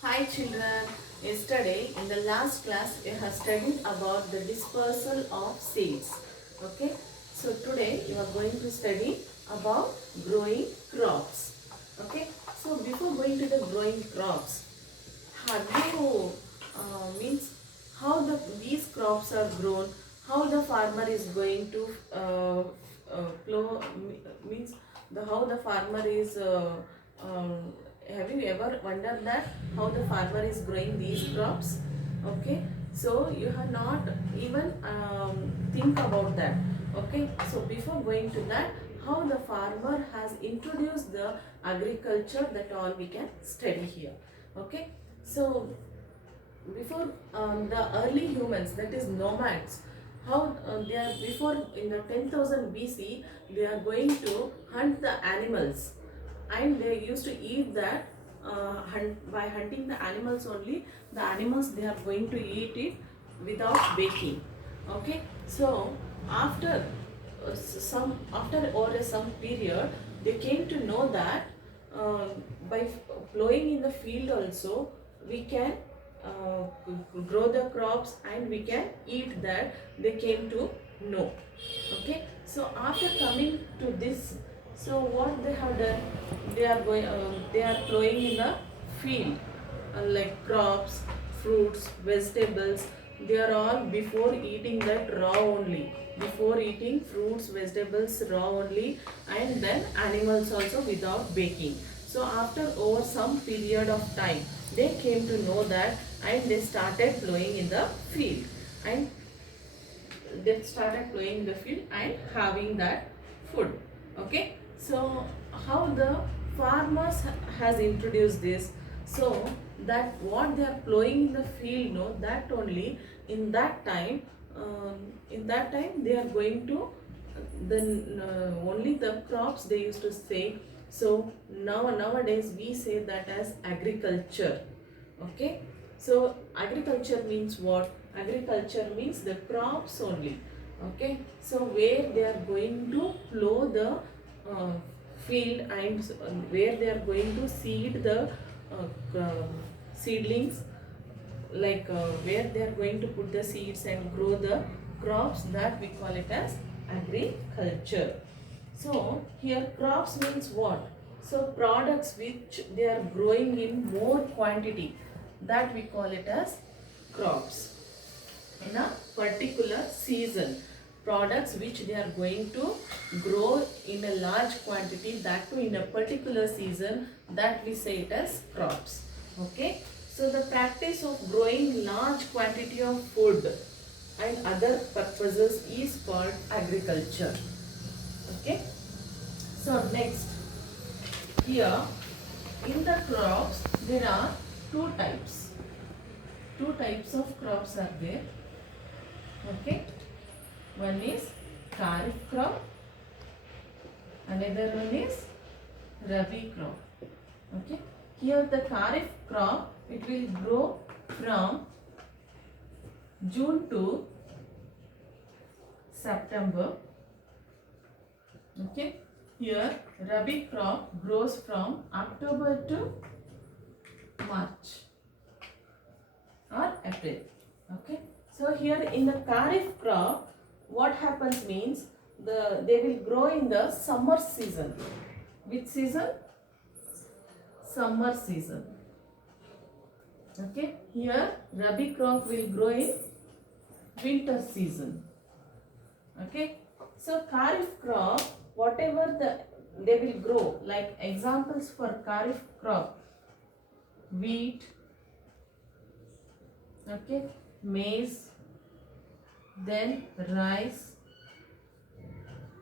Hi children, yesterday in the last class we have studied about the dispersal of seeds. Okay, so today you are going to study about growing crops. Okay, so before going to the growing crops, have you means how these crops are grown, how the farmer is going to means how the farmer is um, have you ever wondered that how the farmer is growing these crops? Okay, so you have not even think about that. Okay, so before going to that, how the farmer has introduced the agriculture, that all we can study here. Okay, so before the early humans, that is nomads, how they are before in the 10,000 BC, they are going to hunt the animals and they used to eat that by hunting the animals only. The animals they are going to eat it without baking. Okay, so after after or some period, they came to know that uh, by plowing in the field also we can uh, grow the crops and we can eat that. They came to know. Okay, so after coming to this, so what they have done, they are plowing in the field, like crops, fruits, vegetables. They are all before eating that raw only, before eating fruits, vegetables raw only, and then animals also without baking. So after over some period of time, they came to know that and they started plowing in the field, and they started plowing in the field and having that food. Okay, so how the farmers has introduced this, so that what they are plowing in the field, no, that only in that time, in that time they are going to then only the crops they used to say. So nowadays we say that as agriculture. Okay, so agriculture means what? Agriculture means the crops only. Okay, so where they are going to plow the uh, field, and where they are going to seed the seedlings, like where they are going to put the seeds and grow the crops, that we call it as agriculture. So here crops means what? So products which they are growing in more quantity, that we call it as crops. In a particular season, products which they are going to grow in a large quantity, that too in a particular season, that we say it as crops. Okay, so the practice of growing large quantity of food and other purposes is called agriculture. Okay, so next, here in the crops there are two types of crops are there. Okay, one is Kharif crop, another one is Rabi crop. Okay, here the Kharif crop, it will grow from June to September. Okay, here Rabi crop grows from October to March or April. Okay, so here in the Kharif crop, what happens means they will grow in the summer season. Which season? Summer season. Okay, here Rabi crop will grow in winter season. Okay, so Kharif crop, whatever they will grow, like examples for Kharif crop: wheat, okay, maize, then rice,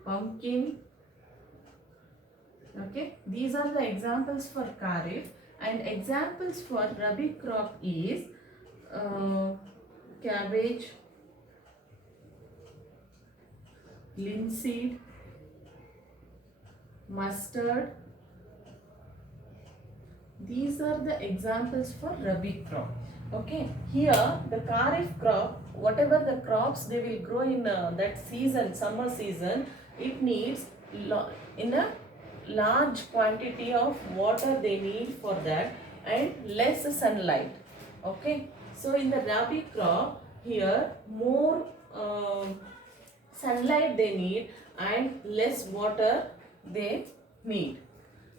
pumpkin. Okay, these are the examples for Kharif, and examples for Rabi crop is cabbage, linseed, mustard. These are the examples for Rabi crop. Okay, here the Kharif crop, whatever the crops they will grow in that season, summer season, it needs in a large quantity of water they need for that, and less sunlight. Okay, so in the rabi crop, here more sunlight they need and less water they need.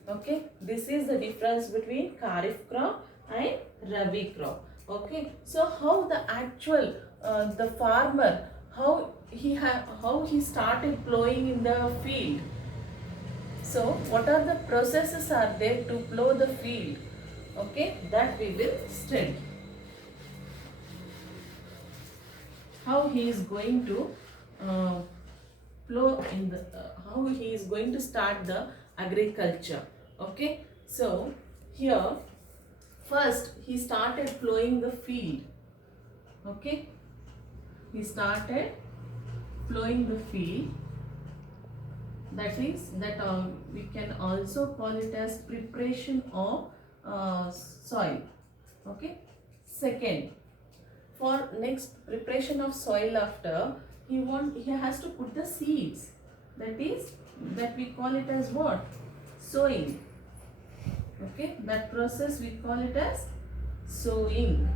Okay, this is the difference between kharif crop and rabi crop. Okay, so how the actual the farmer, how he started plowing in the field. So what are the processes are there to plow the field? Okay, that we will study. How he is going to plow in the how he is going to start the agriculture. Okay, so here first he started plowing the field. Okay, he started plowing the field. That is that we can also call it as preparation of soil. Okay, second, for next preparation of soil, after he has to put the seeds, that we call it as what, sowing. Okay, that process we call it as sowing.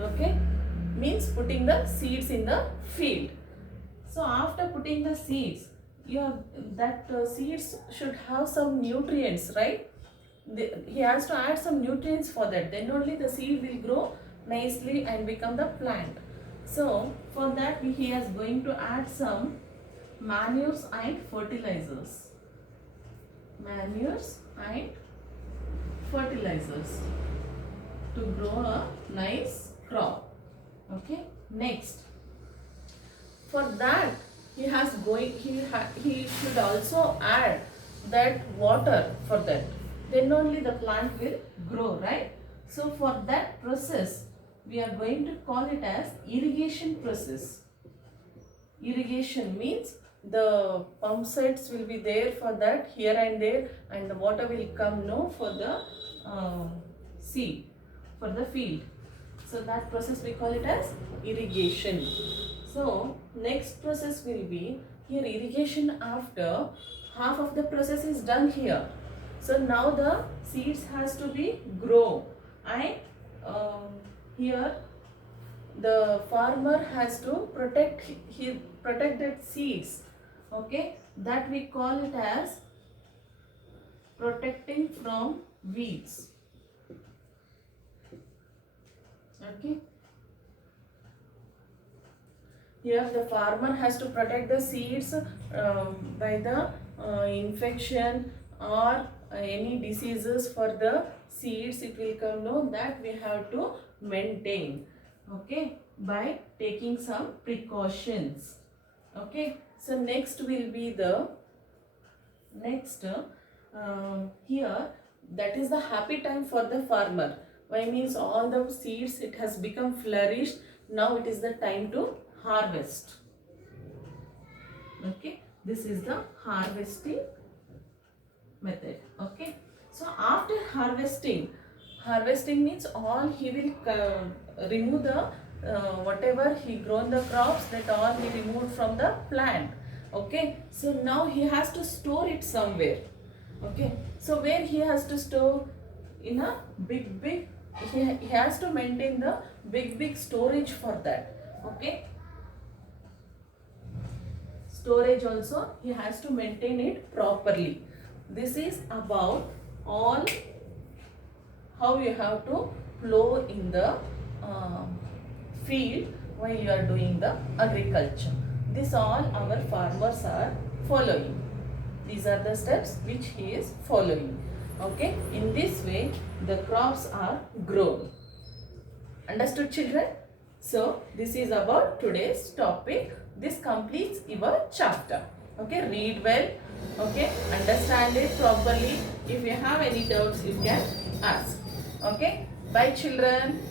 Okay, means putting the seeds in the field. So after putting the seeds, seeds should have some nutrients, right? He has to add some nutrients for that, then only the seed will grow nicely and become the plant. So for that he is going to add some manures and fertilizers. Manures and fertilizers to grow a nice crop. Okay, next, for that he should also add that water for that, then only the plant will grow, right? So for that process we are going to call it as irrigation process. Irrigation means the pump sets will be there for that here and there, and the water will come for the seed, for the field. So that process we call it as irrigation. So next process will be here irrigation. After half of the process is done here, so now the seeds has to be grow, and here the farmer has to protect that seeds. Okay, that we call it as protecting from weeds. Okay, here the farmer has to protect the seeds by the infection or any diseases for the seeds it will come, that we have to maintain. Okay, by taking some precautions. Okay, so next will be the here, that is the happy time for the farmer. Why means all the seeds it has become flourished. Now it is the time to harvest. Okay, this is the harvesting method. Okay, so after harvesting means all he will remove the whatever he grown the crops, that all he removed from the plant. Okay, so now he has to store it somewhere. Okay, so where he has to store? In a big he has to maintain the big storage for that. Okay, storage also he has to maintain it properly. This is about all how you have to plow in the field while you are doing the agriculture. This all our farmers are following. These are the steps which he is following. Okay, in this way the crops are grown. Understood, children? So this is about today's topic. This completes your chapter. Okay, read well. Okay, understand it properly. If you have any doubts, you can ask. Okay, bye children.